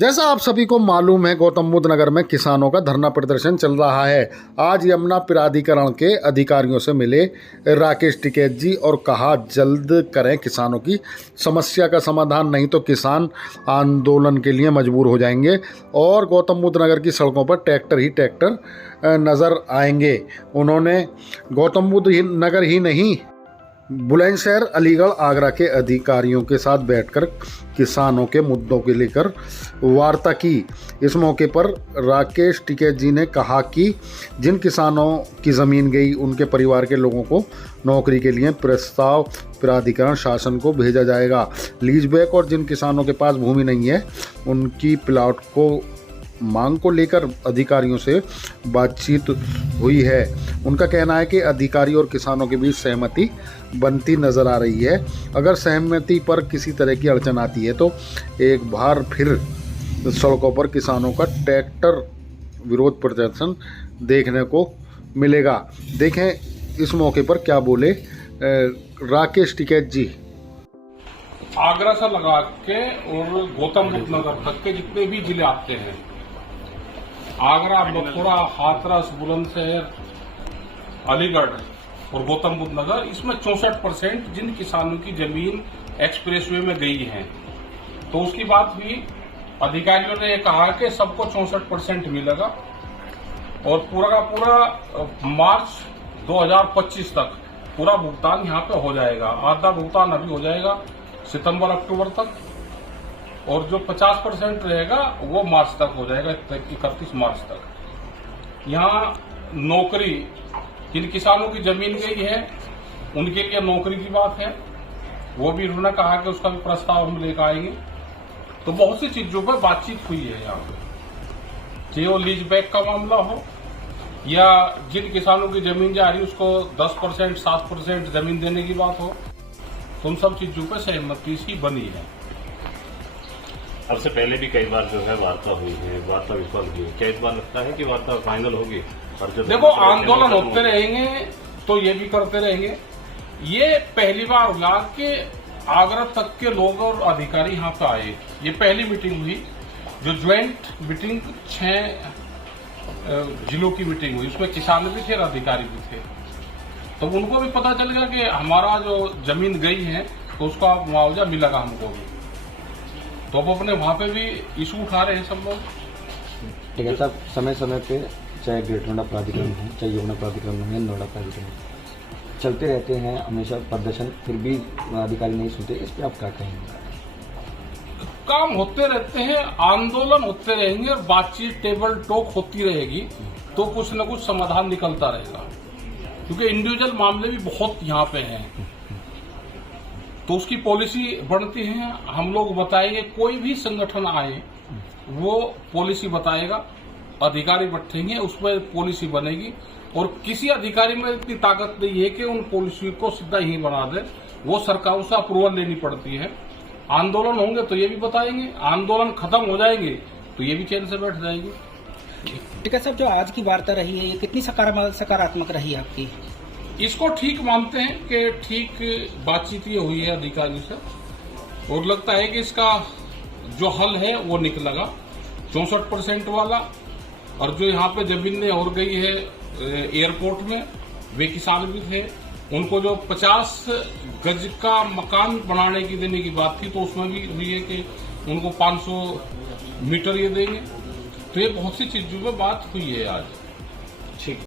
जैसा आप सभी को मालूम है, गौतम बुद्ध नगर में किसानों का धरना प्रदर्शन चल रहा है। आज यमुना प्राधिकरण के अधिकारियों से मिले राकेश टिकैत जी और कहा जल्द करें किसानों की समस्या का समाधान, नहीं तो किसान आंदोलन के लिए मजबूर हो जाएंगे और गौतम बुद्ध नगर की सड़कों पर ट्रैक्टर ही ट्रैक्टर नज़र आएंगे। उन्होंने गौतम बुद्ध नगर ही नहीं, बुलंदशहर, अलीगढ़, आगरा के अधिकारियों के साथ बैठकर किसानों के मुद्दों के लेकर वार्ता की। इस मौके पर राकेश टिकैत जी ने कहा कि जिन किसानों की ज़मीन गई, उनके परिवार के लोगों को नौकरी के लिए प्रस्ताव प्राधिकरण शासन को भेजा जाएगा। लीज बैक और जिन किसानों के पास भूमि नहीं है, उनकी प्लाट को मांग को लेकर अधिकारियों से बातचीत हुई है। उनका कहना है कि अधिकारी और किसानों के बीच सहमति बनती नज़र आ रही है। अगर सहमति पर किसी तरह की अड़चन आती है तो एक बार फिर सड़कों पर किसानों का ट्रैक्टर विरोध प्रदर्शन देखने को मिलेगा। देखें इस मौके पर क्या बोले राकेश टिकैत जी। आगरा से लगा के और गौतम बुद्ध नगर तक के जितने भी जिले आते हैं, आगरा, मथुरा, हाथरस, बुलंदशहर, अलीगढ़ और गौतम बुद्ध नगर, इसमें 64% जिन किसानों की जमीन एक्सप्रेसवे में गई है, तो उसकी बात हुई। अधिकारियों ने कहा कि सबको 64% मिलेगा और पूरा का पूरा मार्च 2025 तक पूरा भुगतान यहाँ पे हो जाएगा। आधा भुगतान अभी हो जाएगा सितंबर अक्टूबर तक, और जो 50% रहेगा वो मार्च तक हो जाएगा, 31 मार्च तक। यहाँ नौकरी, जिन किसानों की जमीन गई है उनके लिए नौकरी की बात है, वो भी उन्होंने कहा कि उसका भी प्रस्ताव हम लेकर आएंगे। तो बहुत सी चीजों पर बातचीत हुई है यहाँ पे, चाहे वो लीज बैक का मामला हो या जिन किसानों की जमीन जा रही उसको 10%, 7% जमीन देने की बात हो, तो उन सब चीजों पर सहमति सी बनी है। अब से पहले भी कई बार जो है वार्ता हुई है, वार्ता विफल हुई है। क्या इस बार लगता है कि वार्ता फाइनल होगी? और जो देखो, आंदोलन होते रहेंगे तो ये भी करते रहेंगे। ये पहली बार हुआ कि आगरा तक के लोग और अधिकारी यहाँ पे आए। ये पहली मीटिंग हुई, जो ज्वाइंट मीटिंग 6 जिलों की मीटिंग हुई, उसमें किसान भी थे और अधिकारी भी थे। तो उनको भी पता चल गया कि हमारा जो जमीन गई है तो उसका मुआवजा मिलेगा हमको भी। तो अब अपने वहां पे भी इशू उठा रहे हैं सब लोग। ठीक है साहब, समय समय पे चाहे ग्रेटर नोएडा प्राधिकरण हो, चाहे यमुना प्राधिकरण हो या नोएडा प्राधिकरण हो, चलते रहते हैं हमेशा प्रदर्शन, फिर भी अधिकारी नहीं सुनते। इस पर आप क्या कहेंगे? काम होते रहते हैं, आंदोलन होते रहेंगे और बातचीत, टेबल टॉक होती रहेगी, तो कुछ न कुछ समाधान निकलता रहेगा। क्योंकि इंडिविजुअल मामले भी बहुत यहाँ पे हैं, तो उसकी पॉलिसी बनती है। हम लोग बताएंगे, कोई भी संगठन आए वो पॉलिसी बताएगा, अधिकारी बैठेंगे, उसमें पॉलिसी बनेगी। और किसी अधिकारी में इतनी ताकत नहीं है कि उन पॉलिसी को सीधा ही बना दे, वो सरकारों से अप्रूवल लेनी पड़ती है। आंदोलन होंगे तो ये भी बताएंगे, आंदोलन खत्म हो जाएंगे तो ये भी चैन से बैठ जाएगी। ठीक है साहब, जो आज की वार्ता रही है ये कितनी सकारात्मक रही है आपकी? इसको ठीक मानते हैं कि ठीक बातचीत ये हुई है अधिकारियों से, और लगता है कि इसका जो हल है वो निकलेगा 64% वाला। और जो यहाँ पे जमीनें और गई है एयरपोर्ट में, वे किसान भी थे, उनको जो 50 गज का मकान बनाने की देने की बात थी, तो उसमें भी हुई है कि उनको 500 मीटर ये देंगे। तो ये बहुत सी चीजों पर बात हुई है आज। ठीक।